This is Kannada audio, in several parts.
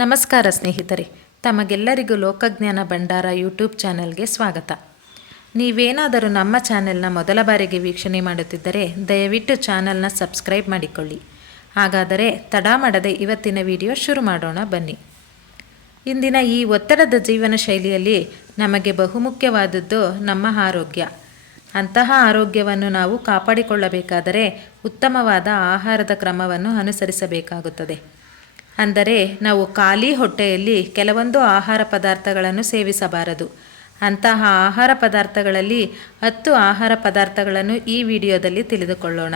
ನಮಸ್ಕಾರ ಸ್ನೇಹಿತರೆ, ತಮಗೆಲ್ಲರಿಗೂ ಲೋಕಜ್ಞಾನ ಭಂಡಾರ ಯೂಟ್ಯೂಬ್ ಚಾನೆಲ್ಗೆ ಸ್ವಾಗತ. ನೀವೇನಾದರೂ ನಮ್ಮ ಚಾನೆಲ್ನ ಮೊದಲ ಬಾರಿಗೆ ವೀಕ್ಷಣೆ ಮಾಡುತ್ತಿದ್ದರೆ ದಯವಿಟ್ಟು ಚಾನೆಲ್ನ ಸಬ್ಸ್ಕ್ರೈಬ್ ಮಾಡಿಕೊಳ್ಳಿ. ಹಾಗಾದರೆ ತಡ ಮಾಡದೆ ಇವತ್ತಿನ ವಿಡಿಯೋ ಶುರು ಮಾಡೋಣ ಬನ್ನಿ. ಇಂದಿನ ಈ ಒತ್ತಡದ ಜೀವನ ಶೈಲಿಯಲ್ಲಿ ನಮಗೆ ಬಹುಮುಖ್ಯವಾದದ್ದು ನಮ್ಮ ಆರೋಗ್ಯ. ಅಂತಹ ಆರೋಗ್ಯವನ್ನು ನಾವು ಕಾಪಾಡಿಕೊಳ್ಳಬೇಕಾದರೆ ಉತ್ತಮವಾದ ಆಹಾರದ ಕ್ರಮವನ್ನು ಅನುಸರಿಸಬೇಕಾಗುತ್ತದೆ. ಅಂದರೆ ನಾವು ಖಾಲಿ ಹೊಟ್ಟೆಯಲ್ಲಿ ಕೆಲವೊಂದು ಆಹಾರ ಪದಾರ್ಥಗಳನ್ನು ಸೇವಿಸಬಾರದು. ಅಂತಹ ಆಹಾರ ಪದಾರ್ಥಗಳಲ್ಲಿ ಹತ್ತು ಆಹಾರ ಪದಾರ್ಥಗಳನ್ನು ಈ ವಿಡಿಯೋದಲ್ಲಿ ತಿಳಿದುಕೊಳ್ಳೋಣ.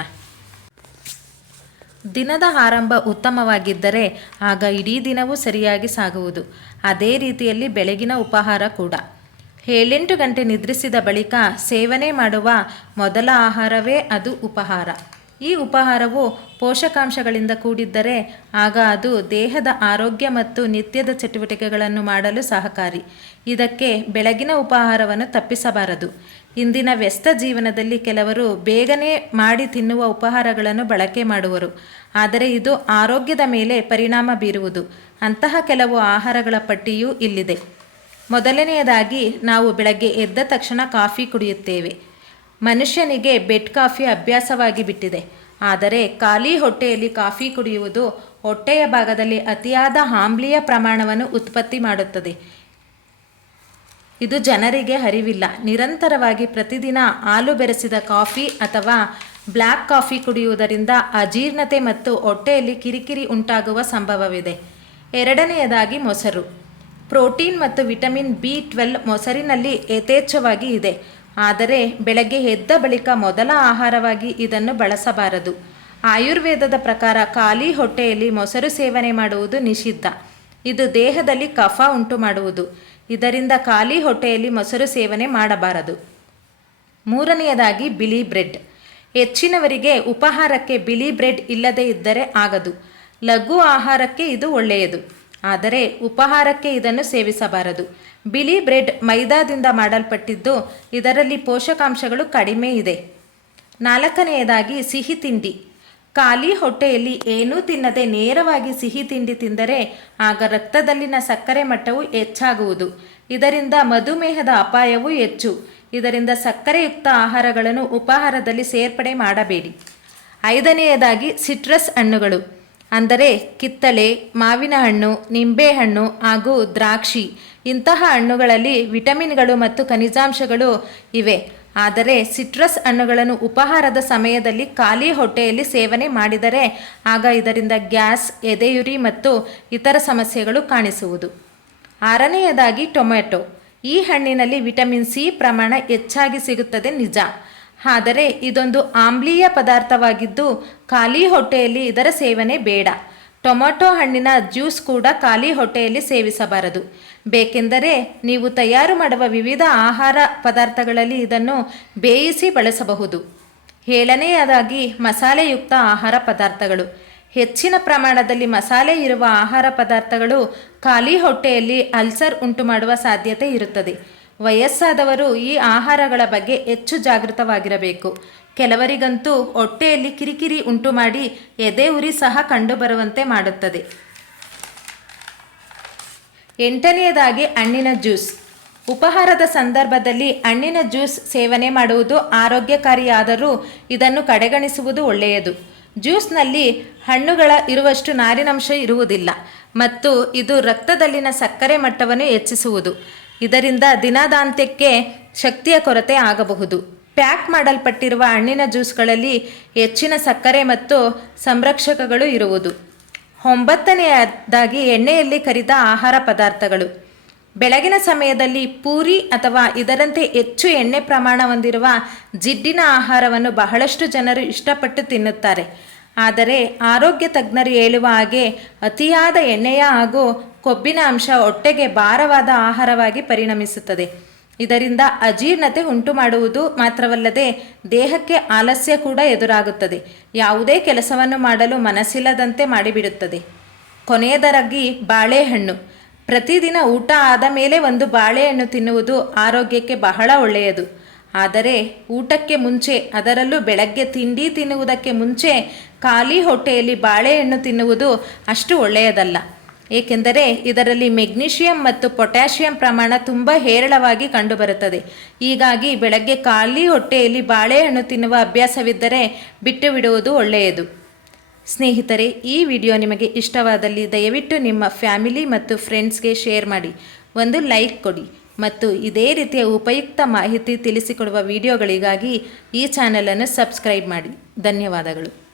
ದಿನದ ಆರಂಭ ಉತ್ತಮವಾಗಿದ್ದರೆ ಆಗ ಇಡೀ ದಿನವೂ ಸರಿಯಾಗಿ ಸಾಗುವುದು. ಅದೇ ರೀತಿಯಲ್ಲಿ ಬೆಳಗಿನ ಉಪಹಾರ ಕೂಡ. ಏಳೆಂಟು ಗಂಟೆ ನಿದ್ರಿಸಿದ ಬಳಿಕ ಸೇವನೆ ಮಾಡುವ ಮೊದಲ ಆಹಾರವೇ ಅದು ಉಪಹಾರ. ಈ ಉಪಹಾರವು ಪೋಷಕಾಂಶಗಳಿಂದ ಕೂಡಿದ್ದರೆ ಆಗ ಅದು ದೇಹದ ಆರೋಗ್ಯ ಮತ್ತು ನಿತ್ಯದ ಚಟುವಟಿಕೆಗಳನ್ನು ಮಾಡಲು ಸಹಕಾರಿ. ಇದಕ್ಕೆ ಬೆಳಗಿನ ಉಪಹಾರವನ್ನು ತಪ್ಪಿಸಬಾರದು. ಇಂದಿನ ವ್ಯಸ್ತ ಜೀವನದಲ್ಲಿ ಕೆಲವರು ಬೇಗನೆ ಮಾಡಿ ತಿನ್ನುವ ಉಪಹಾರಗಳನ್ನು ಬಳಕೆ ಮಾಡುವರು. ಆದರೆ ಇದು ಆರೋಗ್ಯದ ಮೇಲೆ ಪರಿಣಾಮ ಬೀರುವುದು. ಅಂತಹ ಕೆಲವು ಆಹಾರಗಳ ಪಟ್ಟಿಯೂ ಇಲ್ಲಿದೆ. ಮೊದಲನೆಯದಾಗಿ ನಾವು ಬೆಳಗ್ಗೆ ಎದ್ದ ತಕ್ಷಣ ಕಾಫಿ ಕುಡಿಯುತ್ತೇವೆ. ಮನುಷ್ಯನಿಗೆ ಬೆಡ್ ಕಾಫಿ ಅಭ್ಯಾಸವಾಗಿ ಬಿಟ್ಟಿದೆ. ಆದರೆ ಖಾಲಿ ಹೊಟ್ಟೆಯಲ್ಲಿ ಕಾಫಿ ಕುಡಿಯುವುದು ಹೊಟ್ಟೆಯ ಭಾಗದಲ್ಲಿ ಅತಿಯಾದ ಆಮ್ಲೀಯ ಪ್ರಮಾಣವನ್ನು ಉತ್ಪತ್ತಿ ಮಾಡುತ್ತದೆ. ಇದು ಜನರಿಗೆ ಅರಿವಿಲ್ಲ. ನಿರಂತರವಾಗಿ ಪ್ರತಿದಿನ ಹಾಲು ಬೆರೆಸಿದ ಕಾಫಿ ಅಥವಾ ಬ್ಲ್ಯಾಕ್ ಕಾಫಿ ಕುಡಿಯುವುದರಿಂದ ಅಜೀರ್ಣತೆ ಮತ್ತು ಹೊಟ್ಟೆಯಲ್ಲಿ ಕಿರಿಕಿರಿ ಉಂಟಾಗುವ ಸಂಭವವಿದೆ. ಎರಡನೆಯದಾಗಿ ಮೊಸರು. ಪ್ರೋಟೀನ್ ಮತ್ತು ವಿಟಮಿನ್ ಬಿ ಟ್ವೆಲ್ ಮೊಸರಿನಲ್ಲಿ ಯಥೇಚ್ಛವಾಗಿ ಇದೆ. ಆದರೆ ಬೆಳಗ್ಗೆ ಎದ್ದ ಬಳಿಕ ಮೊದಲ ಆಹಾರವಾಗಿ ಇದನ್ನು ಬಳಸಬಾರದು. ಆಯುರ್ವೇದದ ಪ್ರಕಾರ ಖಾಲಿ ಹೊಟ್ಟೆಯಲ್ಲಿ ಮೊಸರು ಸೇವನೆ ಮಾಡುವುದು ನಿಷಿದ್ಧ. ಇದು ದೇಹದಲ್ಲಿ ಕಫ ಉಂಟು ಮಾಡುವುದು ಇದರಿಂದ ಖಾಲಿ ಹೊಟ್ಟೆಯಲ್ಲಿ ಮೊಸರು ಸೇವನೆ ಮಾಡಬಾರದು. ಮೂರನೆಯದಾಗಿ ಬಿಳಿ ಬ್ರೆಡ್. ಹೆಚ್ಚಿನವರಿಗೆ ಉಪಹಾರಕ್ಕೆ ಬಿಳಿ ಬ್ರೆಡ್ ಇಲ್ಲದೇ ಇದ್ದರೆ ಆಗದು. ಲಘು ಆಹಾರಕ್ಕೆ ಇದು ಒಳ್ಳೆಯದು. ಆದರೆ ಉಪಹಾರಕ್ಕೆ ಇದನ್ನು ಸೇವಿಸಬಾರದು. ಬಿಳಿ ಬ್ರೆಡ್ ಮೈದಾದಿಂದ ಮಾಡಲ್ಪಟ್ಟಿದ್ದು ಇದರಲ್ಲಿ ಪೋಷಕಾಂಶಗಳು ಕಡಿಮೆ ಇದೆ. ನಾಲ್ಕನೆಯದಾಗಿ ಸಿಹಿ ತಿಂಡಿ. ಖಾಲಿ ಹೊಟ್ಟೆಯಲ್ಲಿ ಏನೂ ತಿನ್ನದೆ ನೇರವಾಗಿ ಸಿಹಿ ತಿಂಡಿ ತಿಂದರೆ ಆಗ ರಕ್ತದಲ್ಲಿನ ಸಕ್ಕರೆ ಮಟ್ಟವು ಹೆಚ್ಚಾಗುವುದು. ಇದರಿಂದ ಮಧುಮೇಹದ ಅಪಾಯವೂ ಹೆಚ್ಚು. ಇದರಿಂದ ಸಕ್ಕರೆಯುಕ್ತ ಆಹಾರಗಳನ್ನು ಉಪಹಾರದಲ್ಲಿ ಸೇರ್ಪಡೆ ಮಾಡಬೇಡಿ. ಐದನೆಯದಾಗಿ ಸಿಟ್ರಸ್ ಹಣ್ಣುಗಳು. ಅಂದರೆ ಕಿತ್ತಳೆ, ಮಾವಿನ ಹಣ್ಣು ನಿಂಬೆಹಣ್ಣು ಹಾಗೂ ದ್ರಾಕ್ಷಿ. ಇಂತಹ ಹಣ್ಣುಗಳಲ್ಲಿ ವಿಟಮಿನ್ಗಳು ಮತ್ತು ಖನಿಜಾಂಶಗಳು ಇವೆ. ಆದರೆ ಸಿಟ್ರಸ್ ಹಣ್ಣುಗಳನ್ನು ಉಪಹಾರದ ಸಮಯದಲ್ಲಿ ಖಾಲಿ ಹೊಟ್ಟೆಯಲ್ಲಿ ಸೇವನೆ ಮಾಡಿದರೆ ಆಗ ಇದರಿಂದ ಗ್ಯಾಸ್, ಎದೆಯುರಿ ಮತ್ತು ಇತರ ಸಮಸ್ಯೆಗಳು ಕಾಣಿಸುವುದು. ಆರನೆಯದಾಗಿ ಟೊಮೆಟೊ ಈ ಹಣ್ಣಿನಲ್ಲಿ ವಿಟಮಿನ್ ಸಿ ಪ್ರಮಾಣ ಹೆಚ್ಚಾಗಿ ಸಿಗುತ್ತದೆ ನಿಜ. ಆದರೆ ಇದೊಂದು ಆಮ್ಲೀಯ ಪದಾರ್ಥವಾಗಿದ್ದು ಖಾಲಿ ಹೊಟ್ಟೆಯಲ್ಲಿ ಇದರ ಸೇವನೆ ಬೇಡ. ಟೊಮೆಟೊ ಹಣ್ಣಿನ ಜ್ಯೂಸ್ ಕೂಡ ಖಾಲಿ ಹೊಟ್ಟೆಯಲ್ಲಿ ಸೇವಿಸಬಾರದು. ಬೇಕೆಂದರೆ ನೀವು ತಯಾರು ಮಾಡುವ ವಿವಿಧ ಆಹಾರ ಪದಾರ್ಥಗಳಲ್ಲಿ ಇದನ್ನು ಬೇಯಿಸಿ ಬಳಸಬಹುದು. ಏಳನೆಯದಾಗಿ ಮಸಾಲೆಯುಕ್ತ ಆಹಾರ ಪದಾರ್ಥಗಳು. ಹೆಚ್ಚಿನ ಪ್ರಮಾಣದಲ್ಲಿ ಮಸಾಲೆ ಇರುವ ಆಹಾರ ಪದಾರ್ಥಗಳು ಖಾಲಿ ಹೊಟ್ಟೆಯಲ್ಲಿ ಅಲ್ಸರ್ ಉಂಟು ಮಾಡುವ ಸಾಧ್ಯತೆ ಇರುತ್ತದೆ. ವಯಸ್ಸಾದವರು ಈ ಆಹಾರಗಳ ಬಗ್ಗೆ ಹೆಚ್ಚು ಜಾಗೃತವಾಗಿರಬೇಕು. ಕೆಲವರಿಗಂತೂ ಹೊಟ್ಟೆಯಲ್ಲಿ ಕಿರಿಕಿರಿ ಉಂಟು ಮಾಡಿ ಎದೆ ಉರಿ ಸಹ ಕಂಡುಬರುವಂತೆ ಮಾಡುತ್ತದೆ. ಎಂಟನೆಯದಾಗಿ ಹಣ್ಣಿನ ಜ್ಯೂಸ್. ಉಪಹಾರದ ಸಂದರ್ಭದಲ್ಲಿ ಹಣ್ಣಿನ ಜ್ಯೂಸ್ ಸೇವನೆ ಮಾಡುವುದು ಆರೋಗ್ಯಕಾರಿಯಾದರೂ ಇದನ್ನು ಕಡೆಗಣಿಸುವುದು ಒಳ್ಳೆಯದು. ಜ್ಯೂಸ್ನಲ್ಲಿ ಹಣ್ಣುಗಳ ಇರುವಷ್ಟು ನಾರಿನಂಶ ಇರುವುದಿಲ್ಲ ಮತ್ತು ಇದು ರಕ್ತದಲ್ಲಿನ ಸಕ್ಕರೆ ಮಟ್ಟವನ್ನು ಹೆಚ್ಚಿಸುವುದು. ಇದರಿಂದ ದಿನದಾಂತ್ಯಕ್ಕೆ ಶಕ್ತಿಯ ಕೊರತೆ ಆಗಬಹುದು. ಪ್ಯಾಕ್ ಮಾಡಲ್ಪಟ್ಟಿರುವ ಹಣ್ಣಿನ ಜ್ಯೂಸ್ಗಳಲ್ಲಿ ಹೆಚ್ಚಿನ ಸಕ್ಕರೆ ಮತ್ತು ಸಂರಕ್ಷಕಗಳು ಇರುವುದು. ಒಂಬತ್ತನೆಯದಾಗಿ ಎಣ್ಣೆಯಲ್ಲಿ ಕರಿದ ಆಹಾರ ಪದಾರ್ಥಗಳು. ಬೆಳಗಿನ ಸಮಯದಲ್ಲಿ ಪೂರಿ ಅಥವಾ ಇದರಂತೆ ಹೆಚ್ಚು ಎಣ್ಣೆ ಪ್ರಮಾಣ ಹೊಂದಿರುವ ಜಿಡ್ಡಿನ ಆಹಾರವನ್ನು ಬಹಳಷ್ಟು ಜನರು ಇಷ್ಟಪಟ್ಟು ತಿನ್ನುತ್ತಾರೆ. ಆದರೆ ಆರೋಗ್ಯ ತಜ್ಞರು ಹೇಳುವ ಹಾಗೆ ಅತಿಯಾದ ಎಣ್ಣೆಯ ಹಾಗೂ ಕೊಬ್ಬಿನ ಅಂಶ ಹೊಟ್ಟೆಗೆ ಭಾರವಾದ ಆಹಾರವಾಗಿ ಪರಿಣಮಿಸುತ್ತದೆ. ಇದರಿಂದ ಅಜೀರ್ಣತೆ ಉಂಟು ಮಾಡುವುದು ಮಾತ್ರವಲ್ಲದೆ ದೇಹಕ್ಕೆ ಆಲಸ್ಯ ಕೂಡ ಎದುರಾಗುತ್ತದೆ. ಯಾವುದೇ ಕೆಲಸವನ್ನು ಮಾಡಲು ಮನಸ್ಸಿಲ್ಲದಂತೆ ಮಾಡಿಬಿಡುತ್ತದೆ. ಕೊನೆಯದರಾಗಿ ಬಾಳೆಹಣ್ಣು. ಪ್ರತಿದಿನ ಊಟ ಆದ ಮೇಲೆ ಒಂದು ಬಾಳೆಹಣ್ಣು ತಿನ್ನುವುದು ಆರೋಗ್ಯಕ್ಕೆ ಬಹಳ ಒಳ್ಳೆಯದು. ಆದರೆ ಊಟಕ್ಕೆ ಮುಂಚೆ, ಅದರಲ್ಲೂ ಬೆಳಗ್ಗೆ ತಿಂಡಿ ತಿನ್ನುವುದಕ್ಕೆ ಮುಂಚೆ ಖಾಲಿ ಹೊಟ್ಟೆಯಲ್ಲಿ ಬಾಳೆಹಣ್ಣು ತಿನ್ನುವುದು ಅಷ್ಟು ಒಳ್ಳೆಯದಲ್ಲ. ಏಕೆಂದರೆ ಇದರಲ್ಲಿ ಮೆಗ್ನೀಷಿಯಂ ಮತ್ತು ಪೊಟ್ಯಾಷಿಯಂ ಪ್ರಮಾಣ ತುಂಬ ಹೇರಳವಾಗಿ ಕಂಡುಬರುತ್ತದೆ. ಹೀಗಾಗಿ ಬೆಳಗ್ಗೆ ಖಾಲಿ ಹೊಟ್ಟೆಯಲ್ಲಿ ಬಾಳೆಹಣ್ಣು ತಿನ್ನುವ ಅಭ್ಯಾಸವಿದ್ದರೆ ಬಿಟ್ಟು ಬಿಡುವುದು ಒಳ್ಳೆಯದು. ಸ್ನೇಹಿತರೆ, ಈ ವಿಡಿಯೋ ನಿಮಗೆ ಇಷ್ಟವಾದಲ್ಲಿ ದಯವಿಟ್ಟು ನಿಮ್ಮ ಫ್ಯಾಮಿಲಿ ಮತ್ತು ಫ್ರೆಂಡ್ಸ್ಗೆ ಶೇರ್ ಮಾಡಿ. ಒಂದು ಲೈಕ್ ಕೊಡಿ ಮತ್ತು ಇದೇ ರೀತಿಯ ಉಪಯುಕ್ತ ಮಾಹಿತಿ ತಿಳಿಸಿಕೊಡುವ ವಿಡಿಯೋಗಳಿಗಾಗಿ ಈ ಚಾನಲನ್ನು ಸಬ್ಸ್ಕ್ರೈಬ್ ಮಾಡಿ. ಧನ್ಯವಾದಗಳು.